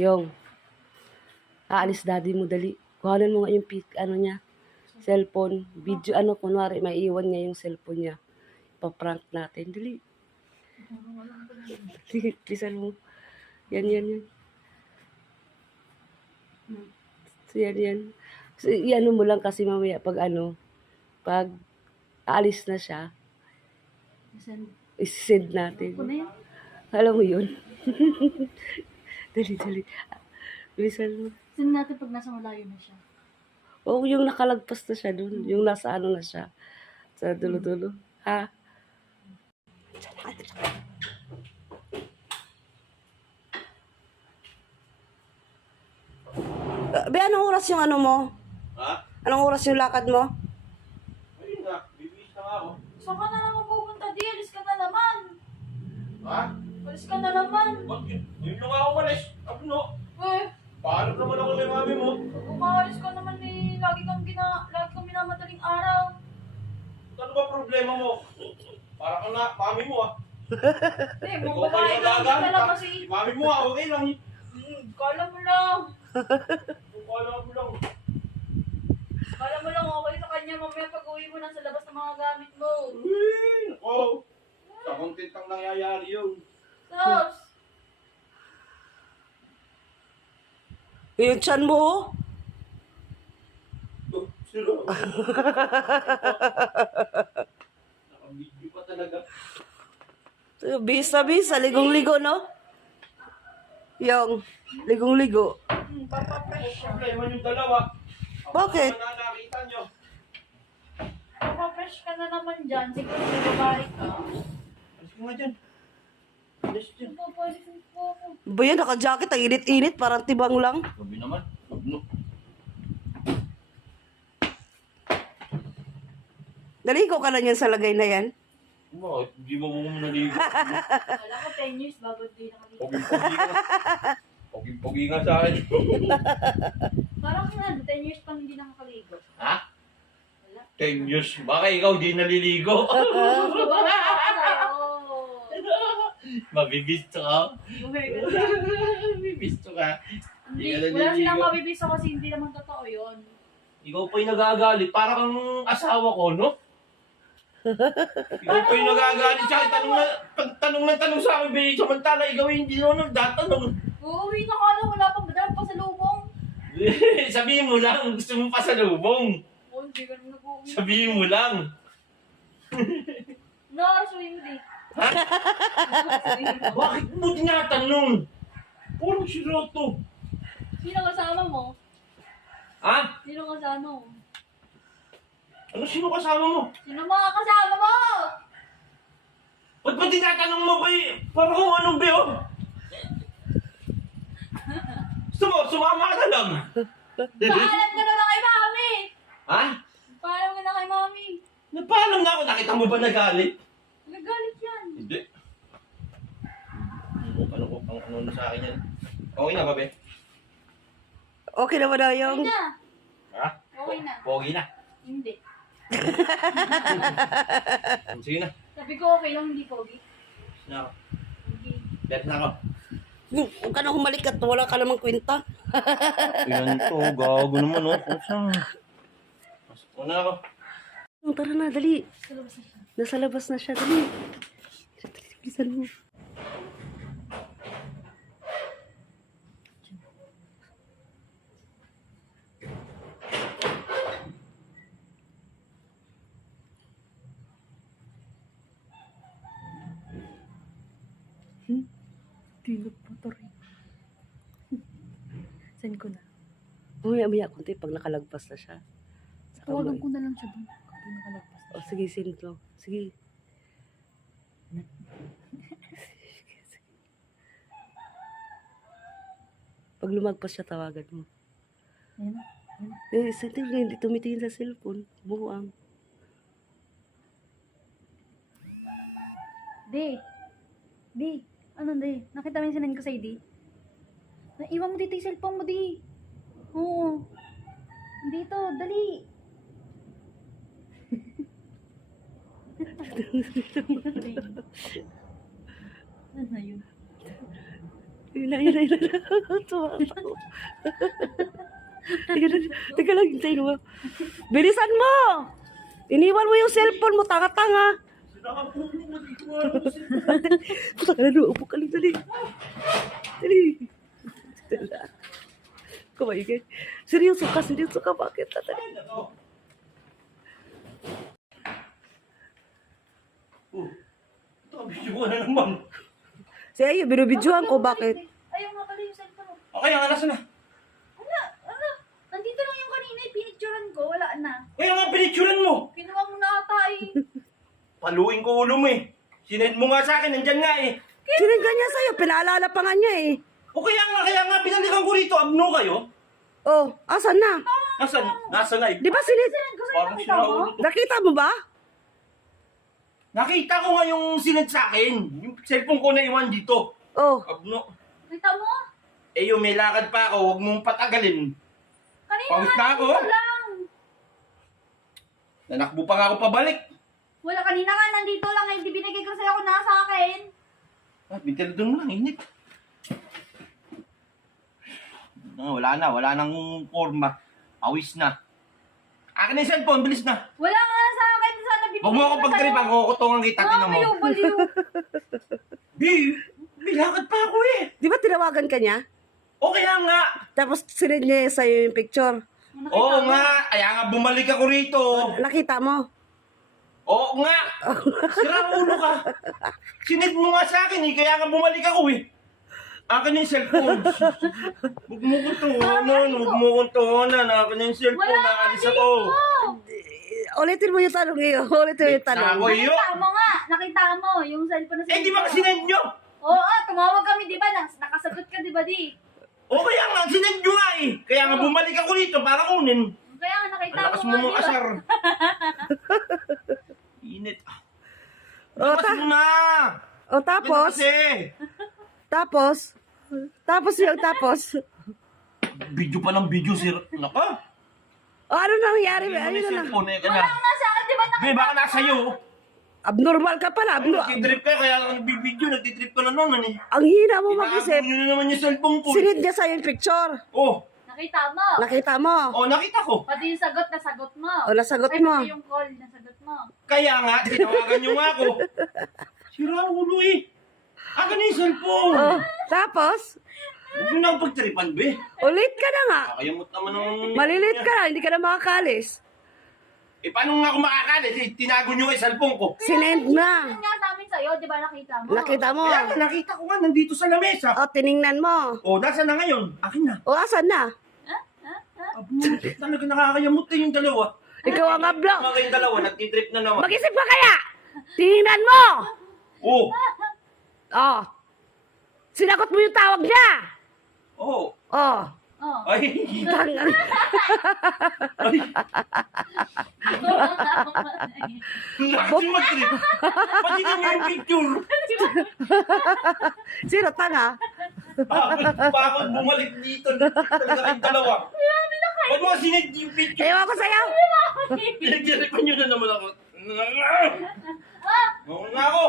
Yung, aalis daddy mo, dali. Kuhanan mo nga yung ano niya, cellphone, video, ano, kunwari, maiiwan niya yung cellphone niya. Pa-prank natin, dali. Lisan mo. Yan. So, yan. So, i-ano mo lang kasi mamaya pag aalis na siya, i-send natin. Alam mo yun? Dali. Bilisan mo. Send natin pag nasa malayo na siya. Oo, yung nakalagpas na siya dun. Yung nasa ano na siya. Sa dulo-dulo. Ha? Be, anong oras yung ano mo? Ha? Anong oras yung lakad mo? Ayun nga, bibis na nga ako. Saan ka na naman pupunta? Di, alis ka na naman. Ha? Alis ka na naman. Bakit? Ngayon lang ako malis. Abno. Paano naman ako kay mami mo? Umalis ka naman eh. Lagi kang minamadaling araw. Ano ba problema mo? Para ka na, mami mo ah. Eh, Ikaw mga pa babae yung lang din nagagamit pala ah. kasi. Mami mo ah, okay lang. Kala mo lang. Kala mo lang. Kala mo lang okay sa kanya. Mamaya pag uwi mo na sa labas ng mga gamit mo. Uy, nako. Sa content ang nangyayari yun. Sos! Yung tiyan mo, oh. Oh, sino? Nakabidyo pa talaga. Bisa, ligong-ligo, no? Yung, ligong-ligo. Papapresh siya. Problema yung dalawa. Bakit? Ako na nakita nyo. Papapresh ka na naman dyan. Siguro may babae ka. Alis ko nga dyan. Alis dyan. Papalisin po ako. Ba yan, naka-jacket, ang init-init, parang tibang lang. Sabi naman. Abno. Naligo ka na yan sa lagay na yan. Bakit? Hindi mo naligo. Wala ko 10 years bago di nakaligo. Poging-pogi nga. Poging-pogi nga sa akin. Parang nga, 10 years pang hindi nakakaligo. Ha? Wala. 10 years. Baka ikaw di naliligo. Mabibisto ka. Mabibisto ka. Hindi, Di ka wala silang naliligo. mabibiso kasi hindi naman totoo yun. Ikaw pa yung nagagalit. Para kang asawa ko, no? Ikaw pa yung nagagalit. Tsaka tanong sa akin, babe. Samantala, ikaw yung hindi naman nagtatanong. Uuwi na ka lang, wala pang badal pa sa lubong. Sabihin mo lang, gusto mo pa sa lubong. Oh, hindi ka naman nag-uuwi. Sabihin mo lang. Nakarasuhin mo di. Bakit mo tinatanong? Puro siroto. Sino kasama mo? Ha? Sino kasama mo? Ano sino kasama mo? Sino mga kasama mo? Ba't ba tinatanong mo ba para kung anong beyo? Gusto mo, sumama ka na lang. Paalam ka naman kay mami! Ha? Paalam ka na kay mami! Nagpaalam na ako. Nakita mo ba nagalit? Nagalit yan. Hindi. Ano na sa akin yan? Okay na ba, be? Okay na ba daw Okay yung... na. Ha? Okay na. Pogi na. Hindi. Sige na. Sabi ko okay lang, hindi pogi. Sige na ako. Okay. Bet na ako. Huwag ka na humalik at wala ka namang kwenta. Yan to. Gago naman, oh. Pasok na ako. Tara na, dali. Sa labas na siya. Nasa labas na siya, dali. Bilisan mo. Tingnan po ito rin. Send ko na. Umaya konti pag nakalagpas na siya. Tawagan ko na lang siya doon. Kapag nakalagpas. O sige, send ko. Sige. Pag lumagpas siya, tawagan mo. Ayan na. Hindi tumitingin sa cellphone. Buang. Di. Ano di? Nakita mo yung sinend ko sa'yo, di? Naiwan mo dito yung cellphone mo, di. Oo. Dito, dali. Ano na yun? Yun na. Tumatawa. Teka lang, hintayin mo. Bilisan mo! Iniwan mo yung cellphone mo, tanga-tanga. Nakapuno mo dito. Puta ka na, upo ka lang, dali. Dali. Kumaigay. Seryoso ka, bakit? Dali. Oh, ito, video ko na naman. Siya, binubidyohan ko, bakit? Ayaw nga pala yung cellphone mo. Okay, ang alas na. Ano? Nandito lang yung kanina, pinicturan ko, wala na. Kaya nga pinicturan mo. Kinuha mo na ata eh. Paluin ko ulo mo eh. Sinend mo nga sa akin, nandyan nga eh. Sininggan niya sa'yo, pinaalala pa nga niya eh. O kaya nga, binalikan ko rito. Abno kayo. Oh, asan na? Nasa live. Di ba Sinend ko sa'yo, Parang nakita mo? sinaulo to. Nakita mo ba? Nakita ko nga yung sinend sa akin. Yung cellphone ko na iwan dito. Oh, Abno. Nakita mo? Eh yung may lakad pa ako, huwag mong patagalin. Kanina Pawis na ako. nandito lang. Nanakbo pa nga ako pabalik. Wala, kanina nga nandito lang eh. Di binigay ko sa'yo kung nasa akin. Bintil doon mo lang, init. Wala nang forma. Awis na. Akin na yung cellphone, bilis na. Wala nga sa akin. Sana bibigay Huwag mo ako ko pagtrip, sa'yo. ang kukutungan kita, Ah, tinan mo. kayo, baliw. Bilakad pa ako eh. di ba tinawagan ka niya? O kaya nga. Tapos sinend niya sa'yo yung picture. Nakita Oo mo? nga, kaya nga bumalik ako rito. Nakita mo? Oo nga. Sira ulo ka. Sinid mo nga sa akin eh, kaya nga bumalik ako eh. Akin yung cellphone. Huwag mo kuntuhanan. Akin yung cellphone, Wala nga nakalis dito. ako. Ulitin mo yung tanong ngayon. Ulitin mo yung tanong. Nako iyo. Nakita mo nga. Nakita mo yung cellphone na Eh di ba kasi sinend nyo? Oo, tumawag kami, di ba? Nakasagot ka, di ba, di? O kaya nga, sinend nyo nga eh. Kaya nga bumalik ako rito para kunin. Kaya nga nakita Ang lakas mo mo nga, mong di ba? asar. Init. O, Lakas mo na. O tapos? Tapos yung tapos. Video pa ng video, sir. Naka. O ano nangyari? Hindi mo Ano na yung na? cellphone eh. Wala nga sa akin, di ba? Be, baka nasa iyo. Abnormal ka pala. Nagtitrip ka, kaya lang nagbibideo. Nagtitrip ka na naman eh. Ang hina mo Inaabot mag-isip. nyo na naman yung cellphone ko. Sinend niya sa'yo yung picture. Oh, Nakita mo. Nakita mo. nakita ko. Pati yung sagot, nasagot mo. O nasagot Ay, mo. pati yung call, nasagot mo. Kaya nga, tinawagan nyo nga ako. Sira ulo eh. Akin na yung cellphone. O, tapos? Huwag nyo na ako pagtripan, be. Ulit ka na nga. Kakayamot naman ng... Malilit ka na. Hindi ka na makakalis. Eh, paano nga ako makakalis? Eh, tinago nyo yung cellphone ko. Sinend na. Ano nga namin sa'yo, di ba nakita mo? Nakita mo. Kaya nga, nakita ko nga, nandito sa lamesa. O, tiningnan mo. Nasa na ngayon? Akin na. O, asan na? Talaga nakakayamot na yung dalawa. Ikaw ang ablo. Mga kayong dalawa, nagtitrip na naman. Mag-isip ka kaya. Tiningnan mo. Oh, O. Sinagot mo yung tawag niya. oh. O. Oh. Ay, Tangang. ay. Nakasi mag-trip. Pati na yung picture. Sino tanga? Bakit bumalik dito? Talaga kayong dalawa. Ba't mo sinid yung picture? Ewan ko sa'yo. Pinagdiripan nyo na naman ako. Oo na ako.